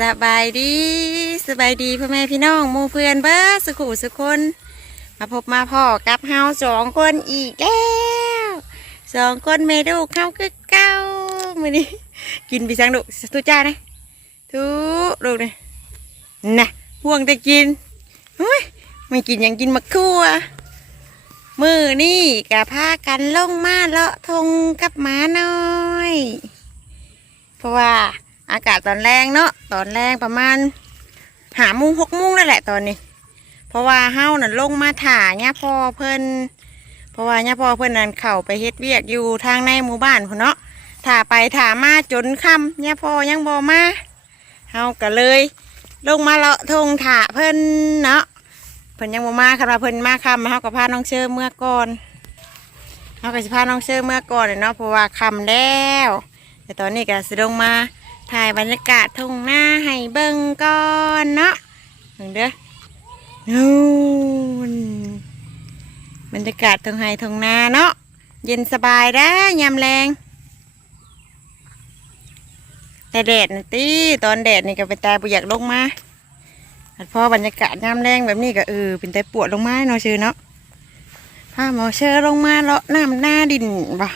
สบายดีสบายดีพ่อแม่พี่น้องมูเพื่อนเบ้อสุขุสุคนมาพบมาพ่อกับเฮาสองคนอีกแล้วสองคนเมดูเข้าคือเก้ามือนี้กินไปสังดุทุจ้านะทุดูเลยน่ะห่วงแต่กินเฮ้ยไม่กินยังกินมะคั่วมือนี่กะพากันลงมาเลาะทงกับหมาน้อย เพราะว่า อากาศตอนแรงเนาะตอนแรงประมาณหามุงหกมุงนั่นแหละตอนนี้ เพราะว่าเฮ้านั่นลงมาถ่าเนี่ยพ่อเพิ่นเพราะว่าเนี่ยพ่อเพิ่นนั่นเข้าไปเฮ็ดเวียกอยู่ทางในหมู่บ้านพุ่นเนาะถ่าไปถ่ามาจนค่ำเนี่ยพ่อยังบ่มาเฮาก็เลย ลงมาเลาะทงถ่าเพิ่นเนาะเพิ่นยังบ่มาคันว่าเพิ่นมาค่ำเฮาก็พาน้องเชอเมื่อก่อนเฮาก็สิพาน้องเชอเมื่อก่อนเนาะเพราะว่าค่ำแล้วแต่ตอนนี้ก็สิลงมา ถ่ายบรรยากาศทุ่งหน้าให้เบิ่งก่อนเนาะเบิ่งเด้อนู่นบรรยากาศทุ่งไห้ทุ่งนาเนาะเย็นสบายได้ยามแรงแต่แดดนี่ตีตอนแดดนี่ก็ไปนตายบ่อยากลงมาแต่พอบรรยากาศยามแรงแบบนี้ก็เออเป็นแต่ปวดลงมาเนาะชื่อเนาะพาหมอเชอลงมาเลาะน้ำหน้าดินบ่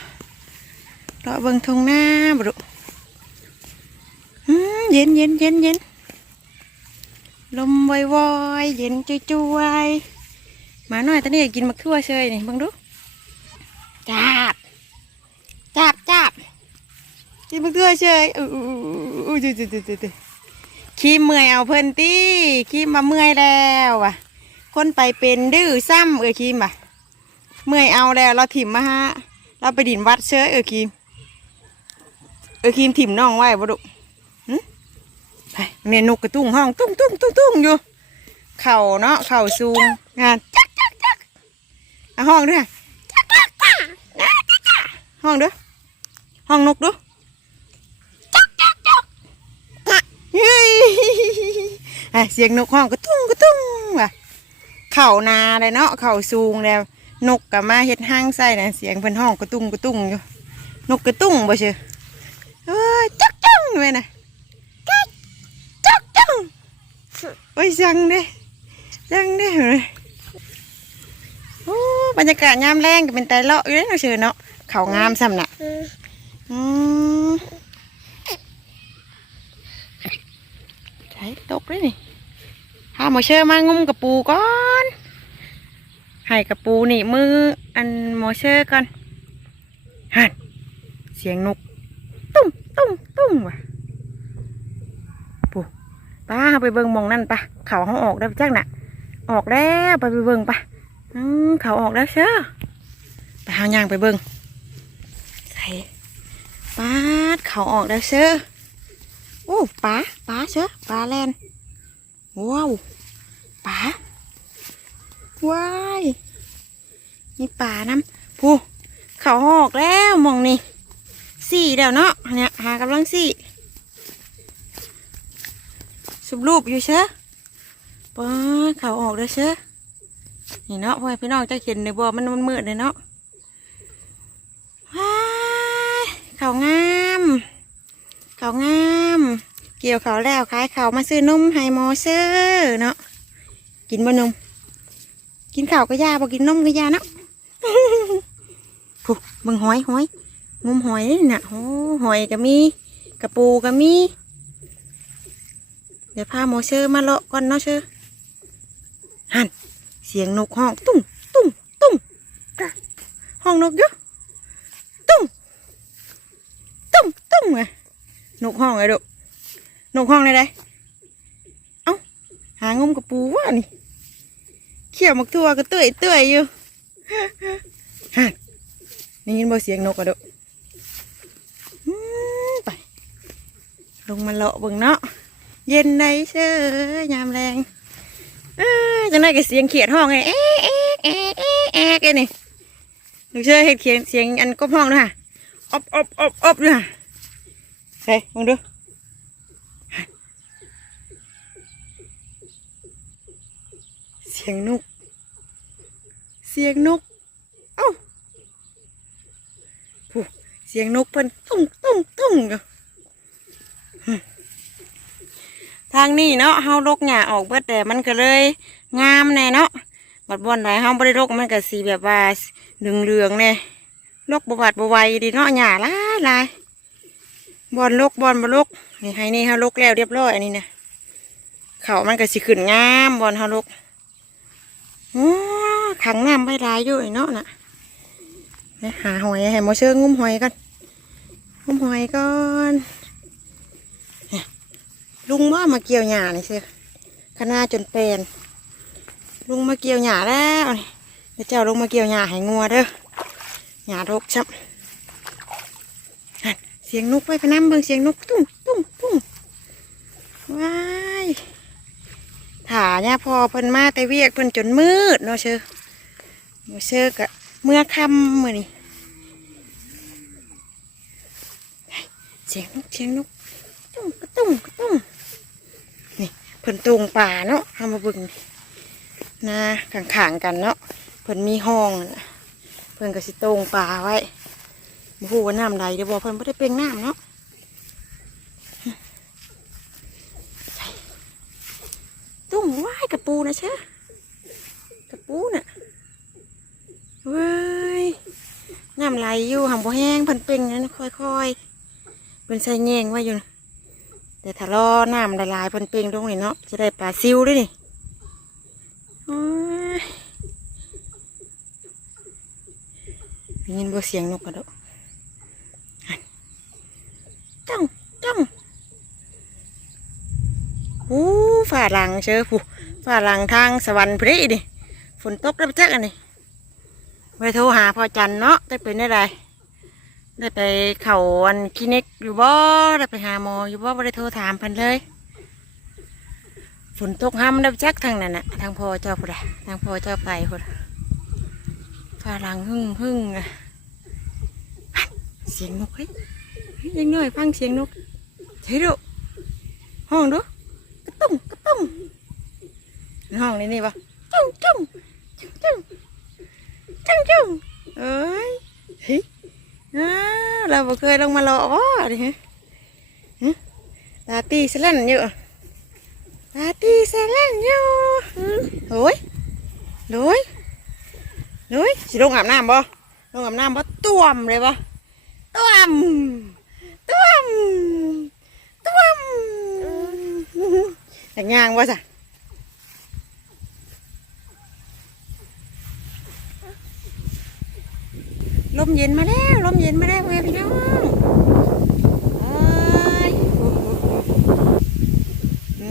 เลาะเบิ่งทงหน้าบุรุอืม เย็นเย็นเย็นเย็นลมวอยวอยเย็นจุยจุยๆหมาหน่อยตอนนี้อยากกินมะเขือเชยนี่บิ่งดูจับจับจับกินมะเขือเชยอู้อู้จุจุจุจุจุขี้เมื่อยเอาเพิ่นตี้ขี้มาเมื่อยแล้วว่ะ คนไปเป็นดื้อซ้ำเออคีมว่ะเมื่อยเอาแล้วเราถิ่มมาฮะเราไปดินวัดเชยเออคีมเออครีมถิ่มน้องไว้บ่ดุ ไปเนี่ยนกกระตุ้งห้องตุ้งตุ้งตุ้งตุ้งอยู่ เข่าเนาะเข่าสูงงานจักจักจักอะห้องด้วยห้องด้อห้องนกด้อจักจักจักจักเฮ้ยเสียงนกห้องกระตุ้งกระตุ้งว่ะเข่านาเลยเนาะเข่าสูงแล้วนกกับมาเฮ็ดห้างใส่นะเสียงเพิ่นห้องกระตุ้งกระตุ้งอยู่นกกระตุ้งบ่เชื่อเอ้ยจักจังเลยนะจักจักจัง โอ้ยจังเด้จังเด้เลยโอ้บรรยากาศยามแรงก็เป็นไตเลาะอยู่เลยเนาะเชื่อเนาะเขางามซ้ำน่ะอืมใช่ตกเลยนี่พาหมอเชื่อมางุมกระปูก่อนให้กระปูนี่มืออันหมอเชื่อก่อนฮันเสียงนกตุ้มตุ้มตุ้มว่ะปูป้าเอา ไปเบิ่งมองนั่นปะเขาเขาออกได้วจักน่ะ ออกแล้วไปไปเบิ่งปะอืเขาออกแล้วเชียวไปหางยางไปเบิ่งใส่ปาดเขาออกแล้วเชียวโอ้ป้าป้าเชียวป้าแลนว้าวป้าว้ายนี่ป่าน้ำผู้เขาออกแล้วมองนี่สี่เดี๋ยวเนาะเนี่ยหากำลังสี่ สุบรูปอยู่เชอะป้าเขาออกแล้วเชอะนี่เนาะพ่อพี่น้องจะเห็นในบ่อมันมันมืดเลยเนาะว้าเขางามเขางาม เกี่ยวเขาแล้วขายเขามาซื้อนมให้มอเซอร์เนาะกินบ่นมกินข้าวก็ยาบ่กินนมก็ยาเนาะผู้บิ่งหอยหอยงมหอยนี่นะโอ้หอยก็มีกระปูก็มี เดี๋ยวพาหมอเชอร์มาเลาะก่อนเนาะเชอร์หันเสียงนกห้องตุ้งตุ้งตุ้งห้องนกเยอะตุ้งตุ้งตุ้งไงนกห้องไงดุนกห้องไหนได้เอ้าหางมกระปูว่ะนี่เขี่ยวมักทั่วก็เตื่อยเตื่อยอยู่หันนี่ยินบ่เสียงนกอะดุอืมไปลงมาเลาะเบิ่งเนาะ เย็นในเชื่อยามแรงจังได้กับเสียงเขียดห้องไงเอ๊ะเอ๊ะเอ๊ะเอ๊ะเอ๊ะไอ้นี่ลูกเชื่อเห็ดเขียนเสียงอันก็ห้องด้วยค่ะอบอบอบอบด้วยค่ะเฮ้ยมึงดูเสียงนก เสียงนก เอ้าเสียงนกเพิ่นตุ้งตุ้งตุ้งอยู่หึ ทางนี้เนาะเฮาลกหญ้าออกเบิดแต่มันก็เลยงามแน่เนาะบัดบอนไหนเฮาบ่ได้ลกมันก็สีแบบว่าเหลืองๆแน่ลกบ่บาดบ่ไหวดีเนาะหญ้าหลายหลายบอนลกบอนบ่ลกนี่ให้นี่เฮาลกแล้วเรียบร้อยอันนี้นะเขามันก็สิขึ้นงามบอนเฮาลกโอ้ขังน้ำไว้หลายอยู่ไอ้เนาะน่ะหาหอยให้หมอเชิงงุ้มหอยก่อนงุ้มหอยก่อน ลุงว่ามาเกี่ยวหญ้านี่เชื่อคณะจนเป็นลุงมาเกี่ยวหญ้าแล้วเดี๋ยวเจ้าลงมาเกี่ยวหญ้าให้งัวเด้อหญ้ารกชับเสียงนกไปพนันเบิ่งเสียงนกตุ้งตุ้งตุ้งว้ายถ่าเนี่ยพอเพิ่นมาแต่เวียกเพิ่นจนมืดเนาะเชื่อหมอเชื่อกะเมื่อค่ำมื่อนี้เสียงนกเสียงนกตุ้งกระตุ้งกระตุ้ง เพิ่นตุงป่าเนาะเอามาบึงนะข้างๆกันเนาะเพิ่นมีห้อง เพิ่นก็สิตุงป่าไว้บูว่าน้ำใดเดี๋ยวบอกเพิ่นบ่ได้เป็นน้ำเนาะตุ้งว่ายกระปูนะเชะกระปูน่ะเว้ยน้ำไหลอยู่หำบ่แห้งเพิ่นเป่งนั้นค่อยๆเป็นใส่แยงไว้อยู่นะ แต่ถ้ารอน้ำละลายเพิ่นเปล่งลงนี่เนาะจะได้ปลาซิวด้วยนี่ยินบ่เสียงนกกระโดดจ้องจ้องโอ้ฝ่าหลังเชอผู้ฝ่าหลังทางสวรรค์พรีดิฝนตกแล้วจักอันนี้ไปโทรหาพ่อจันเนาะจะเป็นได้ไร ได้ไปเขาอันคลินิกอยู่บ่ได้ไปหาหมออยู่บ่บ่ได้โทรถามเพิ่นเลยฝนตกห้ามได้จักทางนั้นน่ะทางพ่อเจ้าพุ่นน่ะทางพ่อเจ้าไปพุ่นฟ้าหลังหึ่งหึ่งอะเสียงนกเฮ้ยเฮ้ยยังน้อยฟังเสียงนกเฮ้ยดูห้องดูกระตุ้งกระตุ้งห้องนี่นี่ปะจุ้งจุ้งจุ้งจุ้งจุ้งจุ้งเอ้ยเฮ้ย อ้าวเราบ่เคยลงมาเลาะบ่ดิฮะฮะตาตีสลันอยู่ตาตีสลันอยู่หือโอ้ยโดยโดยสิลงอาบน้ำบ่ลงอาบน้ำบ่ต้วมเลยบ่ต้วมต้วมต้วมแต่งย่างบ่จ้ะ ลมเย็นมาแล้วลมเย็นมาแล้วแม่พี่น้องเอ้ยอื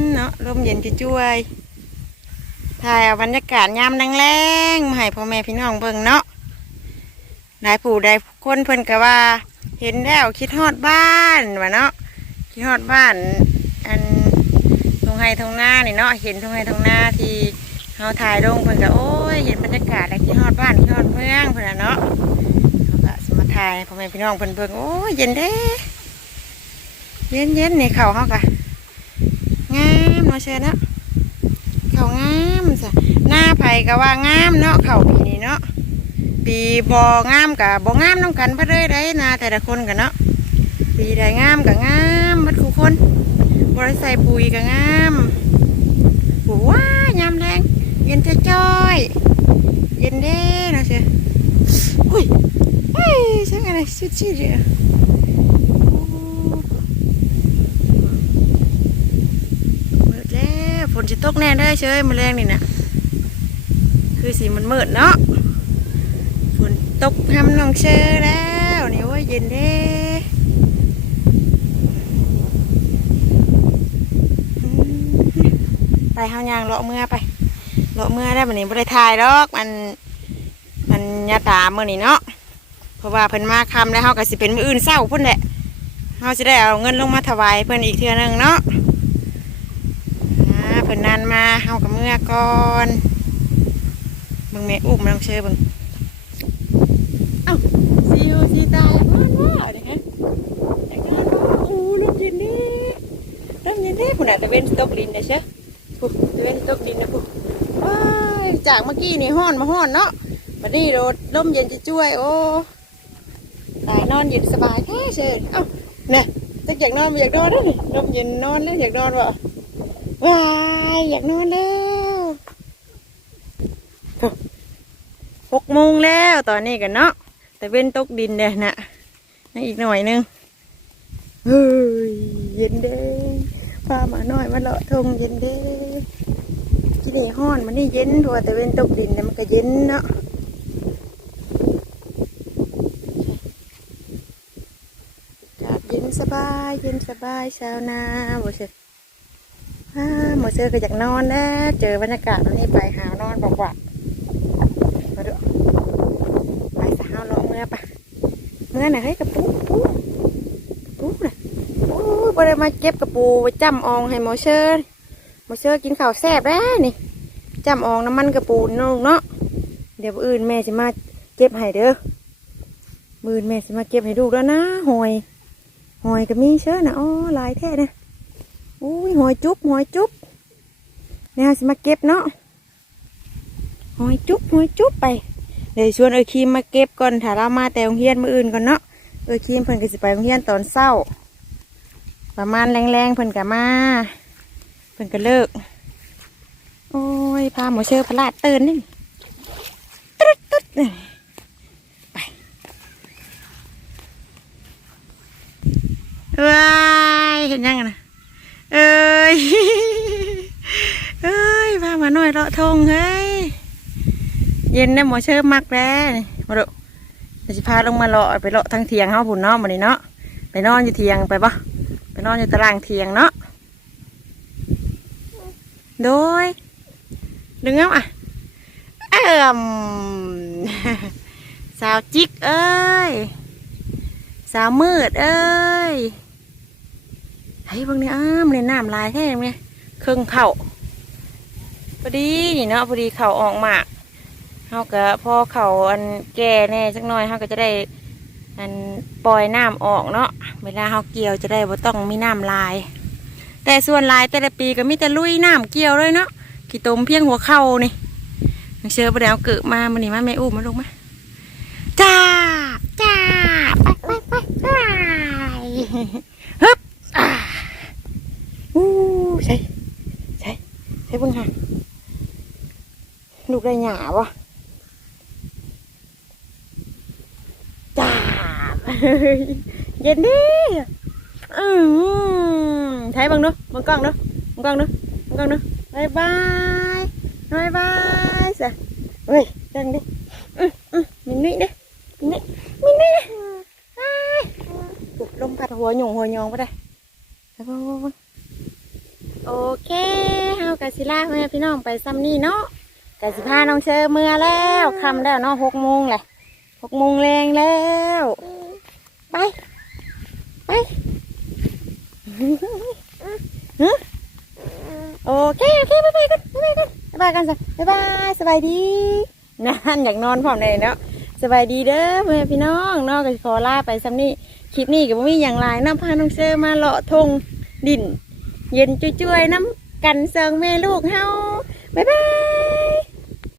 มเนาะลมเย็นจะช่วยถ่ายเอาบรรยากาศยามแรงๆมาให้พ่อแม่พี่น้องเบิ่งเนาะได้ผู้ได้คนเพิ่นก็ว่า เห็นแล้วคิดฮอดบ้านว่าเนาะคิดฮอดบ้าน อันทงไฮทงหน้านี่เนาะเห็นทงไฮทงหน้าที่ เขาถ่ายลงเพิ่นก็โอ้ยเห็นบรรยากาศแล้วคิดฮอดบ้านคิดฮอดเมืองเพิ่นน่ะเนาะเขาก็สมาทายพ่อแม่พี่น้องเพิ่นเบิ่งโอ้ยเย็นเด้เย็นเย็นนี่เข่าเขากะงามเนาะเชิญเนาะเข่างามจ้ะหน้าไผ่ก็ว่างามเนาะเข่าปีนี้เนาะปีบ่งามกับบ่งามน้ำกันพะเลยได้นาแต่ละคนกันเนาะปีใดงามกับงามบัดคู่คนบ่ได้ใส่ปุ๋ยกับงามปูว้ายามแรง ย็นจะจ้อย เย็นเด้นะเชิญอุ้ยเฮ้ยช่างอะไรสุดชีเดียมืดแล้วฝนจะตกแน่ได้เชยมาแรงนี่นะคือสีมันมืดเนาะฝนตกทำนองเชยแล้วนี่ว่าเย็นเด้ไปเฮายางเลาะเมื่อไป เลาะเมื่อได้บันนี้บริทายดอกมันมันยาตาเมื่อนี้เนาะเพราะว่าเพิ่นมาคำแล้วเฮาก็สิเป็นมื้ออื่นเศร้าพุ่นแหละเฮาสิได้เอาเงินลงมาถวายเพิ่นอีกเทื่อนึงเนาะเพิ่นนานมาเฮาก็เมื่อก่อนเบิ่งแม่อุ้มน้องเชอเบิ่งเอ้าซิวสิตายมันว่าเด้ฮะอยากนอนว่าโอ้ลมเย็นนี่ลมเย็นนี่พุ่นน่ะตะเวนตกดินเด้อเชอพุ่นตะเวนตกดินนะพุ จากเมื่อกี้นี่ฮ้อนมาฮ้อนเนาะมาดีรถลมเย็นจะช่วย โอ้ตายนอนเย็นสบายแท้เชิญเอ้าเนี่ยจสักอยากนอนบ่อยากนอนแล้วนี่ลมเย็นนอนแล้วอยากนอนบ่ว้ายอยากนอนแล้วหกโมงแล้วตอนนี้กันเนาะแต่เว้นตกดินเนี่ยนะนั่อีกหน่อยนึงเฮ้ยเย็นเด้พาหมาหน่อยมาเลาะทงเย็นเด้ กินนี่ห้อนมันนี่เย็นทัวแต่เว้นตกดินเนี่ยมันก็เย็นเนาะอากาศเย็นสบายเย็นสบายชาวนาบ่เชื่ออ่าหมอเชอก็อยากนอนแล้วเจอบรรยากาศตอนนี้ไปหานอนบอกว่ามาดูไปสาวลองเมื่อปะเมื่อไหนให้กระปูปูกระปูน่ะโอ้ยบ่ได้มาเก็บกระปูไปจ้ำอองให้หมอเชอ มอเชื่อกินข้าวแซ่บแล้วนี่จำอองน้ำมันกระปูนนาะลูกเนาะเดี๋ยวอื่นแม่จะมาเก็บให้เด้อมืออื่นแม่จะมาเก็บให้ดูแล้วนะหอย หอยก็มีเชื่อนะอ๋อลายแท้นะอุ้ยหอยจุ๊บหอยจุ๊บเนี่ยสิมาเก็บเนาะหอยจุ๊บหอยจุ๊บไปเดี๋ยวชวนเอ้ยครีมมาเก็บก่อนถ้าเรามาแต่โรงเรียนมื้ออื่นก่อนเนาะเอ้ยครีมเพิ่นก็สิไปโรงเรียนตอนเช้า ประมาณแรงๆเพิ่นก็มา พิ่นก็เลิก โอ้ยพาหมอเชื่อพลาดเตื่นนี่ตึ๊ดตึ๊ดนี่ว้ายเห็นยังนะเอ้ยเอ้ยพามาหน่อยเลาะทงเฮ้ยเย็นได้หมอเชิญมักแล้วมาดูเดี๋ยวจะพาลงมาเลาะไปเลาะทางเทียงเฮาผุนเนาะมานี่เนาะไปนอนอยู่เทียงไปปะไปนอนอยู่ตารางเทียงเนาะ โดย ดึงเอาอะเอิ่มสาวจิกเอ้ย สาวมืดเอ้ยเฮ้ยบางเนี่ยอ้ามเลยน้ำลายแท้เนี่ยเครื่องเข่าพอดีนี่เนาะพอดีเข่าออกมาเฮาก็พอเข่าอันแก่แน่สักหน่อยเฮาก็จะได้อันปล่อยน้ำออกเนาะเวลาเฮาเกี่ยวจะได้บ่ต้องมีน้ำลาย แต่ส่วนลายแต่ละปีก็มีแต่ลุยน้ำเกี่ยวเลยเนาะขี้ตมเพียงหัวเข่านี่นังเชื่อประเดี๋ยวเกิดมามันนี่มาแม่อู้มาลงมาจ้าจ้าไปไปไปไปฮึบอ่าอู้ใช่ใช่ใช่เพิ่งหาลูกได้หยาบ่จ้าเย็นดิอืม ช้บังดูบังกล้องดูบังกล้องดูบังกล้องดูบายบายบายบายสะเฮ้ยดังดิอืมอืมมินนี่ดิมินนี่มินนี่อ้ายปุ๊บลมพัดหัวหยงหัวยองไปได้โอเคเฮากะสิลาแม่พี่น้องไปซ้ำนี่เนาะกะสิพาน้องเชอเมื่อแล้วคำแล้วเนาะหกโมงแหละหกโมงแรงแล้ว ไปฮะโอเค โอเค บ๊ายบายกันบ๊ายบาย กันบ๊ายบายกันสิบ๊ายบายสบายดีนั่นอยากนอนพร้อมเลยเนาะสบายดีเด้อเพื่อนพี่น้องนาก็ขอลาไปซ้ำนี่คลิปนี้ก็บ่มีอย่างไรน้ำพาน้องเซอมาเลาะทงดิน เย็นจุ้ยๆน้ำกันเซิงแม่ลูกเฮาบ๊ายบาย